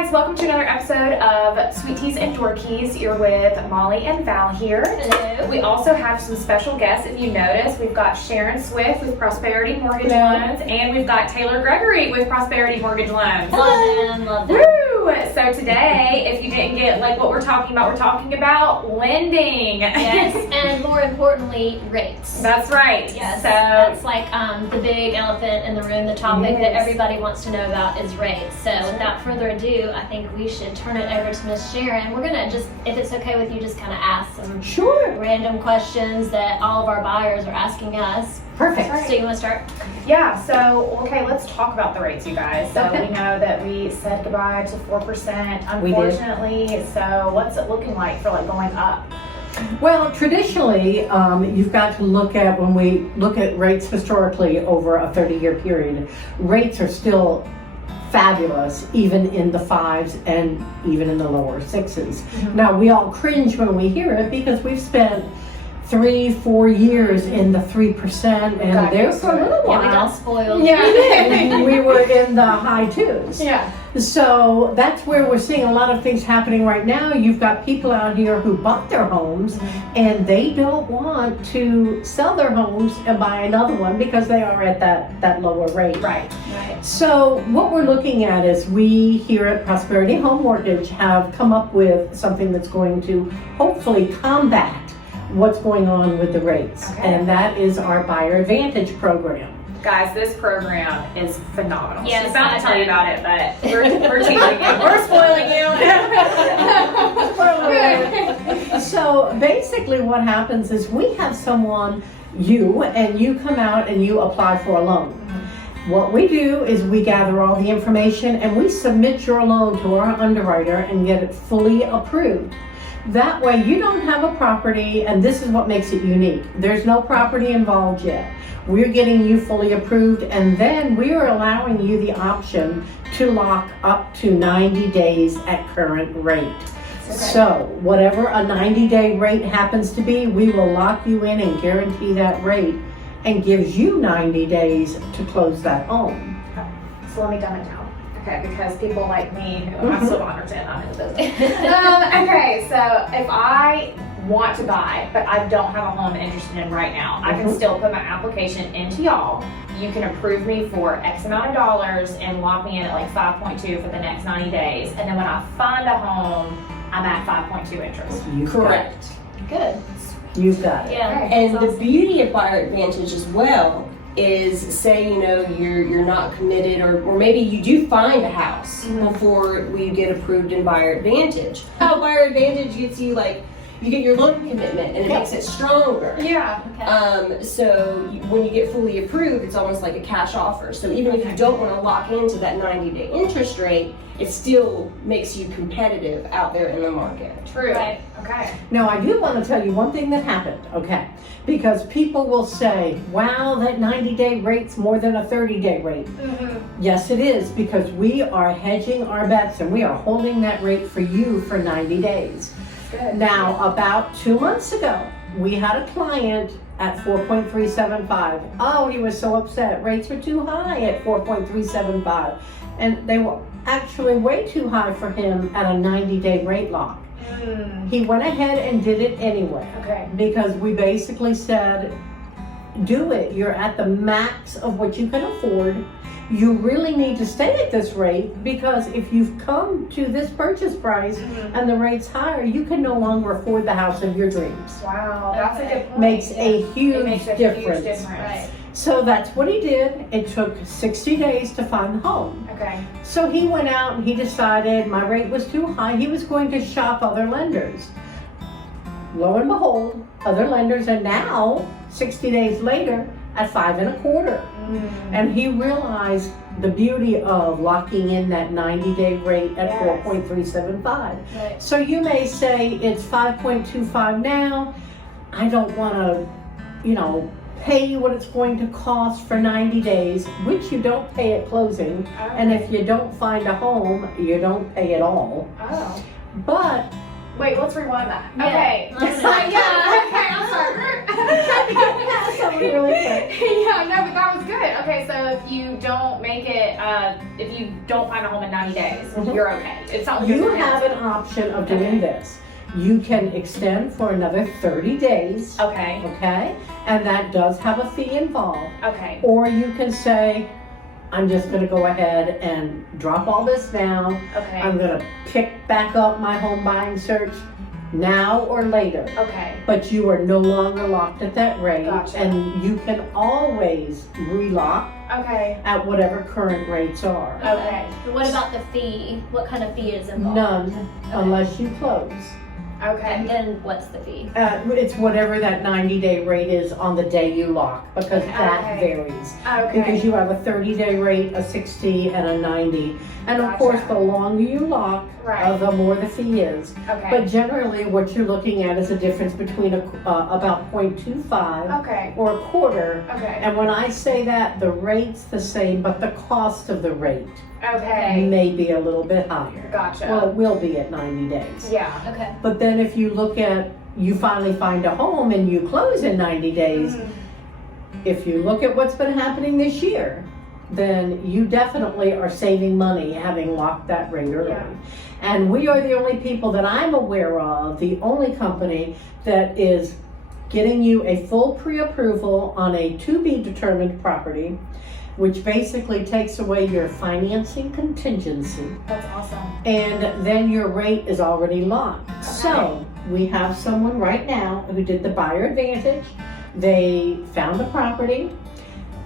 guys, welcome to another episode of Sweet Teas and Dorkies. You're with Molly and Val here. Hello. We also have some special guests. If you notice, we've got Sharon Swift with Prosperity Mortgage Loans, and we've got Taylor Gregory with Prosperity Mortgage Loans. Love them. Woo! So today, if you didn't get like what we're talking about lending. Yes, and more importantly, rates. That's right. Yes, So that's like the big elephant in the room, the topic that everybody wants to know about is rates. So without further ado, I think we should turn it over to Miss Sharon. We're gonna just, if it's okay with you, just kind of ask some random questions that all of our buyers are asking us. Perfect. Right. So you want to start? yeah, so okay, let's talk about the rates, you guys. So we know that we said goodbye to 4%, We did. unfortunately. So what's it looking like for like going up? Well, traditionally, you've got to look at, when we look at rates historically over a 30-year period, rates are still fabulous, even in the 5s and even in the lower 6s. Now, we all cringe when we hear it because we've spent 3-4 years in the 3%, and there for a little while. Yeah, we got spoiled. Yeah. We were in the high 2s. Yeah. So that's where we're seeing a lot of things happening right now. You've got people out here who bought their homes and they don't want to sell their homes and buy another one because they are at that lower rate. Right. So what we're looking at is we here at Prosperity Home Mortgage have come up with something that's going to hopefully combat what's going on with the rates. Okay. And that is our Buyer Advantage program. Guys, this program is phenomenal. Yes, She's about I to tell you know. about it, but we're teasing you. We're spoiling you. So basically what happens is we have someone, you come out and you apply for a loan. What we do is we gather all the information and we submit your loan to our underwriter and get it fully approved. That way you don't have a property, and this is what makes it unique. There's no property involved yet. We're getting you fully approved, and then we are allowing you the option to lock up to 90 days at current rate. Okay. So whatever a 90-day rate happens to be, we will lock you in and guarantee that rate and gives you 90 days to close that home. So let me dumb it down. Okay, because people like me, who I'm still not understand, I'm in the business. Okay, so if I want to buy, but I don't have a home I'm interested in right now, I can still put my application into y'all. You can approve me for X amount of dollars and lock me in at like 5.2 for the next 90 days. And then when I find a home, I'm at 5.2 interest. Correct. Good. You've got it. Yeah. And the beauty of Buyer Advantage as well is, say you're not committed, or maybe you do find a house before we get approved in Buyer Advantage. How Buyer Advantage gets you, like, you get your loan commitment and it makes it stronger. Yeah. Okay. So when you get fully approved, it's almost like a cash offer. So even if you don't want to lock into that 90-day interest rate, it still makes you competitive out there in the market. True. Right. Okay. Now, I do want to tell you one thing that happened, okay? Because people will say, wow, that 90-day rate's more than a 30-day rate. Yes, it is, because we are hedging our bets and we are holding that rate for you for 90 days. Good. Now, about 2 months ago, we had a client at 4.375. Oh, he was so upset. Rates were too high at 4.375. And they were actually way too high for him at a 90-day rate lock. He went ahead and did it anyway. Okay. Because we basically said, do it. You're at the max of what you can afford. You really need to stay at this rate, because if you've come to this purchase price and the rate's higher, you can no longer afford the house of your dreams. Wow, that's a good point. Makes a huge It makes a difference. huge difference. Right. So that's what he did. It took 60 days to find the home. Okay. So he went out and he decided my rate was too high. He was going to shop other lenders. Lo and behold, other lenders are now, 60 days later, at 5.25. And he realized the beauty of locking in that 90-day rate at 4.375. Right. So you may say it's 5.25 now. I don't want to, pay you what it's going to cost for 90 days, which you don't pay at closing. And if you don't find a home, you don't pay at all. Oh. But Wait, let's rewind that. Yeah. Okay. Let's Okay, I'm sorry. That was really quick. Yeah, no, but that was good. Okay, so if you don't make it, if you don't find a home in 90 days, Mhm. you're okay. It's not like You there's a have an option of doing this. You can extend for another 30 days, Okay, okay? And that does have a fee involved. okay, Or you can say, I'm just gonna go ahead and drop all this now. okay, I'm gonna pick back up my home buying search now or later. okay. But you are no longer locked at that rate. Gotcha. And you can always relock Okay, at whatever current rates are. okay, But what about the fee? What kind of fee is involved? None unless you close. And okay, then what's the fee? It's whatever that 90-day rate is on the day you lock, because that Okay. varies. Because okay. you have a 30-day rate, a 60, and a 90. And of Gotcha. course, the longer you lock, Right. the more the fee is. Okay, But generally, what you're looking at is a difference between about 0.25 okay, or a quarter. okay, And when I say that, the rate's the same, but the cost of the rate okay. may be a little bit higher. Gotcha. Well, it will be at 90 days. Yeah. Okay. But then if you look at, you finally find a home and you close in 90 days, Mhm. if you look at what's been happening this year, then you definitely are saving money having locked that rate early. Yeah. And we are the only people that I'm aware of, the only company that is getting you a full pre-approval on a to-be-determined property, which basically takes away your financing contingency, That's awesome. and then your rate is already locked. So we have someone right now who did the buyer advantage. They found the property,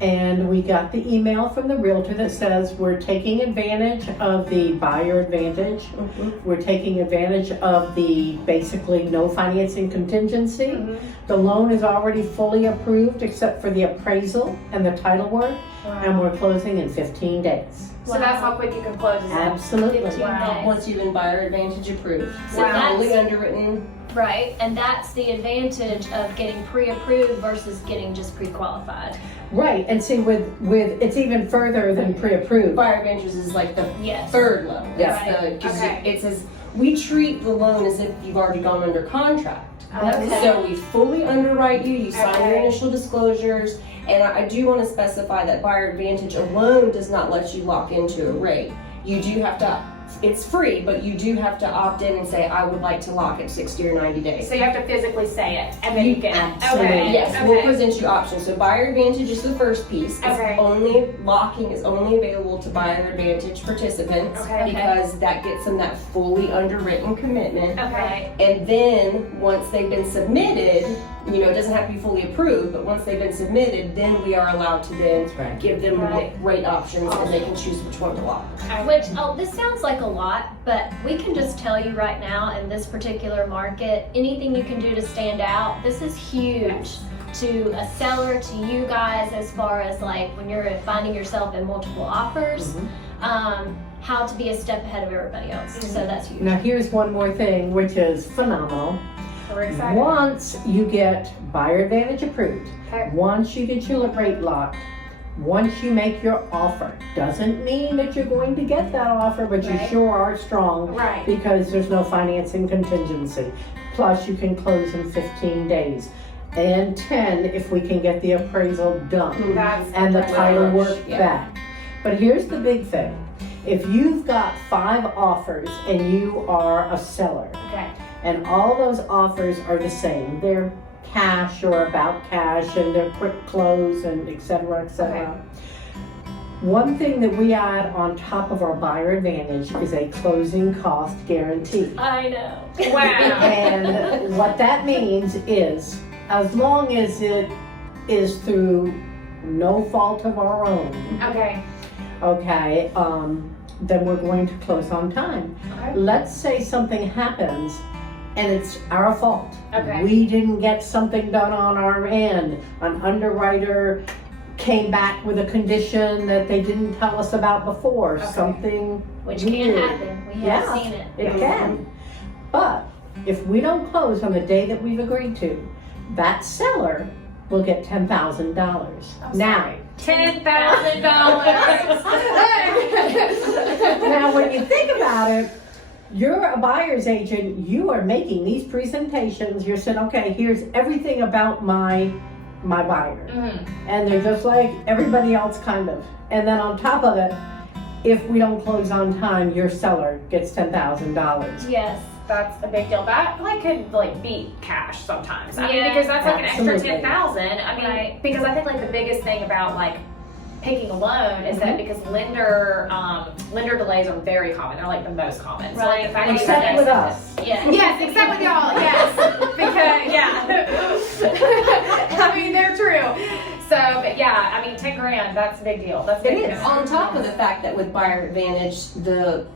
and we got the email from the realtor that says we're taking advantage of the buyer advantage. We're taking advantage of the basically no financing contingency. Mhm. The loan is already fully approved except for the appraisal and the title work, and we're closing in 15 days. So that's how quick you can close. Is it? Absolutely. 15 Wow. days. Once you've been buyer advantage approved. So Wow. that's Fully underwritten. right, and that's the advantage of getting pre-approved versus getting just pre-qualified. Right, and see with it's even further than pre-approved. Buyer advantage is like the Yes. third level. Yeah. It's the, 'cause Okay. it says, we treat the loan as if you've already gone under contract. Okay. So we fully underwrite you, you sign your Okay. initial disclosures, and I do want to specify that buyer advantage alone does not let you lock into a rate. You do have to, it's free, but you do have to opt in and say, I would like to lock at 60 or 90 days. So you have to physically say it, and then you get Absolutely. Okay. Yes, Okay. we'll present you options. So buyer advantage is the first piece. It's Okay. only locking is only available to buyer advantage participants Okay. because that gets them that fully underwritten commitment. Okay. And then once they've been submitted, it doesn't have to be fully approved, but once they've been submitted, then we are allowed to then right. give them Right. rate options and they can choose which one to lock. Which, this sounds like a lot, but we can just tell you right now in this particular market, anything you can do to stand out, this is huge to a seller, to you guys, as far as like when you're finding yourself in multiple offers, how to be a step ahead of everybody else. So that's huge. Now here's one more thing, which is phenomenal. So we're excited. Once you get buyer advantage approved, Okay. once you get your rate locked, once you make your offer, doesn't mean that you're going to get that offer, but you Right. sure are strong Right. because there's no financing contingency. Plus you can close in 15 days. And 10 if we can get the appraisal done That's and the that's title rush, work yeah. back. But here's the big thing. If you've got 5 offers and you are a seller, Okay. and all those offers are the same, they're cash or about cash and they're quick close and et cetera, et cetera. One thing that we add on top of our buyer advantage is a closing cost guarantee. I know. Wow. And what that means is, as long as it is through no fault of our own, Okay. okay, then we're going to close on time. Okay. Let's say something happens and it's our fault. Okay. We didn't get something done on our end. An underwriter came back with a condition that they didn't tell us about before, Okay. something Which can weird. happen. We have Yeah. seen it. It can. But if we don't close on the day that we've agreed to, that seller will get $10,000. Now, $10,000. now when you think about it, you're a buyer's agent, you are making these presentations, you're saying, okay, here's everything about my my buyer. Mm-hmm. And they're just like everybody else, kind of. And then on top of it, if we don't close on time, your seller gets $10,000. Yes. That's a big deal. That like could like beat cash sometimes. I mean, Yeah, because that's like an extra absolutely. 10,000. I mean, Right. because I think like the biggest thing about like picking a loan is that because lender delays are very common. They're like the most common. So like the fact that you Except guys- with us. Yeah. Yes, except with y'all. Yes, because yeah. I mean, they're true. So, but yeah, I mean, 10 grand. That's a big deal. That's a big It deal. is. On top of the fact that with Buyer Advantage, the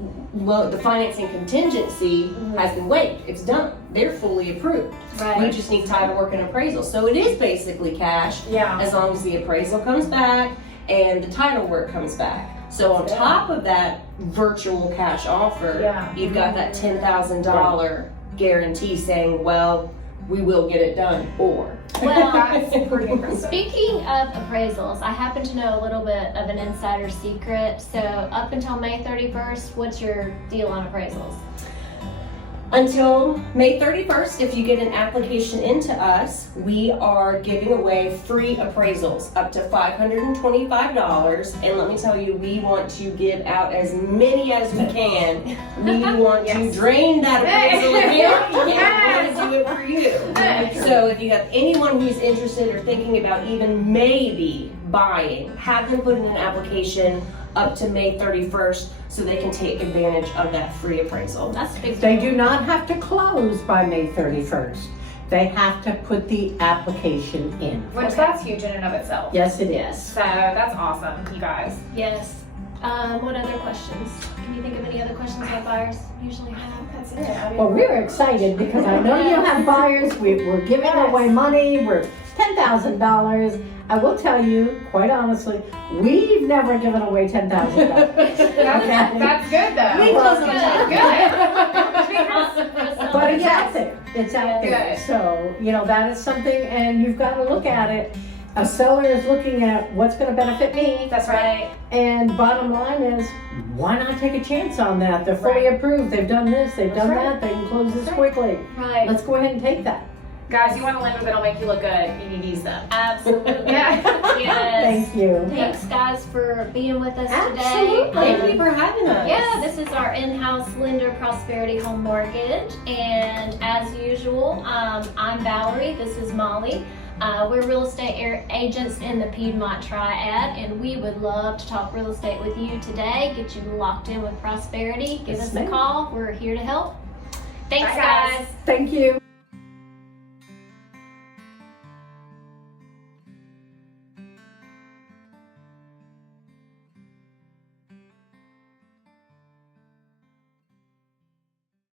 financing contingency has been waived. It's done. They're fully approved. Right. We just need title work and appraisal. So it is basically cash Yeah. as long as the appraisal comes back and the title work comes back. So on top of that virtual cash offer, Yeah. you've got that $10,000 guarantee saying, well, we will get it done, or. Well, That's pretty impressive. speaking of appraisals, I happen to know a little bit of an insider secret. So up until May 31st, what's your deal on appraisals? Until May 31st, if you get an application into us, we are giving away free appraisals up to $525. And let me tell you, we want to give out as many as we can. We want to drain that appraisal account. We want to do it for you. So if you have anyone who's interested or thinking about even maybe buying, have them put in an application up to May 31st so they can take advantage of that free appraisal. That's a big They deal. do not have to close by May 31st. They have to put the application in. Which that's huge in and of itself. Yes, it is. Yes. So that's awesome, you guys. Yes. What other questions? Can you think of any other questions that buyers usually have? That's it. I mean, Well, we're excited because I know you have buyers. We're giving away money. We're $10,000. I will tell you, quite honestly, we've never given away $10,000. That's good though. We close on Good. Awesome for us. But it's out there. It's out there. Good. So, that is something, and you've got to look at it. A seller is looking at what's going to benefit me. That's right. And bottom line is, why not take a chance on that? They're fully approved. They've done this. They've That's done right. that. They can close this That's quickly. Right. Let's go ahead and take that. Guys, you want a lender that'll make you look good, you need to use them. Absolutely. Yeah. Yes. Thank you. Thanks, guys, for being with us Absolutely. today. Thank you for having us. Yeah, this is our in-house lender, Prosperity Home Mortgage, and as usual, I'm Valerie. This is Molly. We're real estate agents in the Piedmont Triad, and we would love to talk real estate with you today. Get you locked in with Prosperity. Give Yes, us a ma'am. call. We're here to help. Thanks, Bye, guys. guys. Thank you.